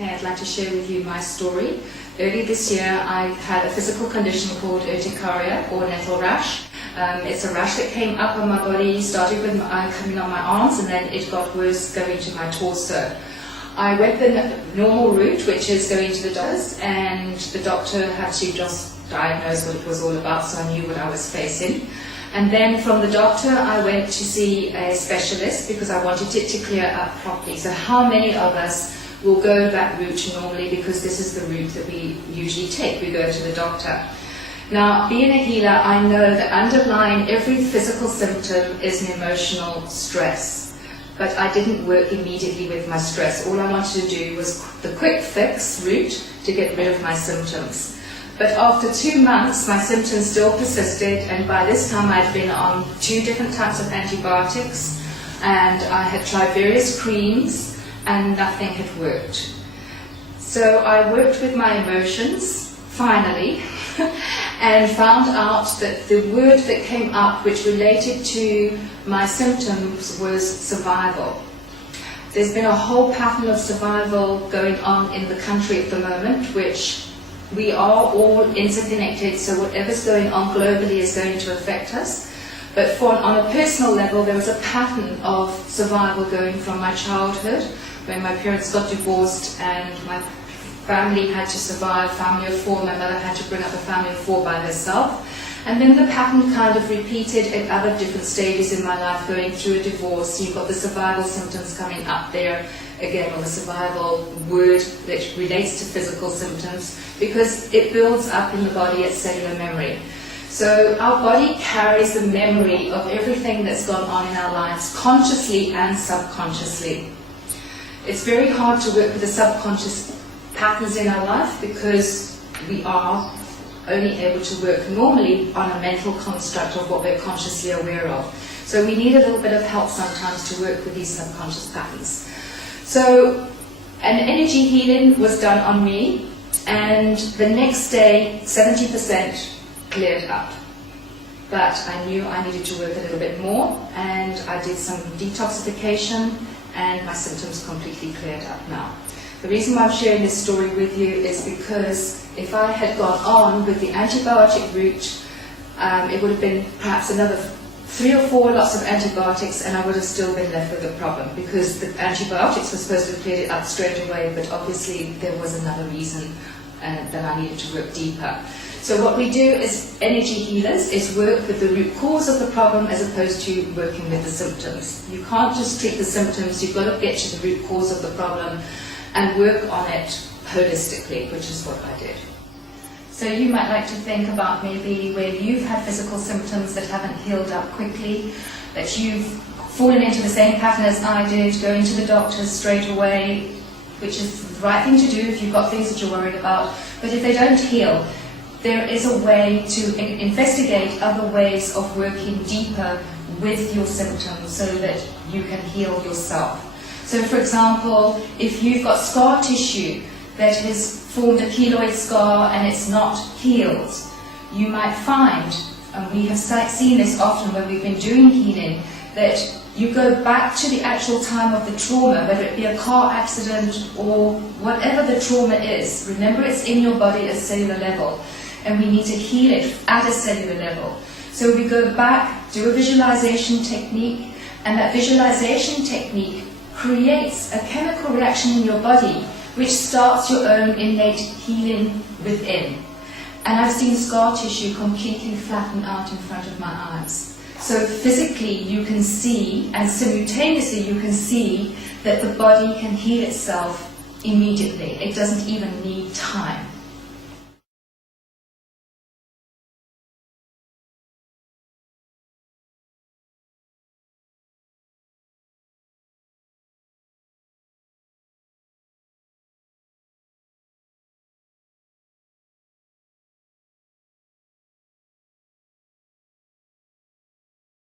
Okay, I'd like to share with you my story. Early this year, I had a physical condition called urticaria, or nettle rash. It's a rash that came up on my body, started with coming on my arms, and then it got worse going to my torso. I went the normal route, which is going to the doctors, and the doctor had to just diagnose what it was all about, so I knew what I was facing. And then from the doctor, I went to see a specialist because I wanted it to clear up properly. So how many of us will go that route normally, because this is the route that we usually take. We go to the doctor. Now, being a healer, I know that underlying every physical symptom is an emotional stress. But I didn't work immediately with my stress. All I wanted to do was the quick fix route to get rid of my symptoms. But after 2 months, my symptoms still persisted, and by this time I'd been on 2 different types of antibiotics, and I had tried various creams, and nothing had worked. So I worked with my emotions, finally, and found out that the word that came up which related to my symptoms was survival. There's been a whole pattern of survival going on in the country at the moment, which we are all interconnected, so whatever's going on globally is going to affect us. But on a personal level, there was a pattern of survival going from my childhood, when my parents got divorced and my family had to survive, family of 4, my mother had to bring up a family of 4 by herself. And then the pattern kind of repeated at other different stages in my life, going through a divorce. You've got the survival symptoms coming up there again, or the survival word that relates to physical symptoms, because it builds up in the body at cellular memory. So our body carries the memory of everything that's gone on in our lives, consciously and subconsciously. It's very hard to work with the subconscious patterns in our life because we are only able to work normally on a mental construct of what we're consciously aware of. So we need a little bit of help sometimes to work with these subconscious patterns. So an energy healing was done on me, and the next day 70% cleared up. But I knew I needed to work a little bit more, and I did some detoxification, and my symptoms completely cleared up now. The reason why I'm sharing this story with you is because if I had gone on with the antibiotic route, it would have been perhaps another 3 or 4 lots of antibiotics, and I would have still been left with a problem, because the antibiotics were supposed to have cleared it up straight away, but obviously there was another reason that I needed to work deeper. So what we do as energy healers is work with the root cause of the problem as opposed to working with the symptoms. You can't just treat the symptoms, you've got to get to the root cause of the problem and work on it holistically, which is what I did. So you might like to think about maybe where you've had physical symptoms that haven't healed up quickly, that you've fallen into the same pattern as I did, going to the doctors straight away, which is the right thing to do if you've got things that you're worried about. But if they don't heal, there is a way to investigate other ways of working deeper with your symptoms so that you can heal yourself. So for example, if you've got scar tissue that has formed a keloid scar and it's not healed, you might find, and we have seen this often when we've been doing healing, that you go back to the actual time of the trauma, whether it be a car accident or whatever the trauma is. Remember, it's in your body at a cellular level, and we need to heal it at a cellular level. So we go back, do a visualization technique, and that visualization technique creates a chemical reaction in your body which starts your own innate healing within. And I've seen scar tissue completely flatten out in front of my eyes. So physically you can see, and simultaneously you can see, that the body can heal itself immediately. It doesn't even need time.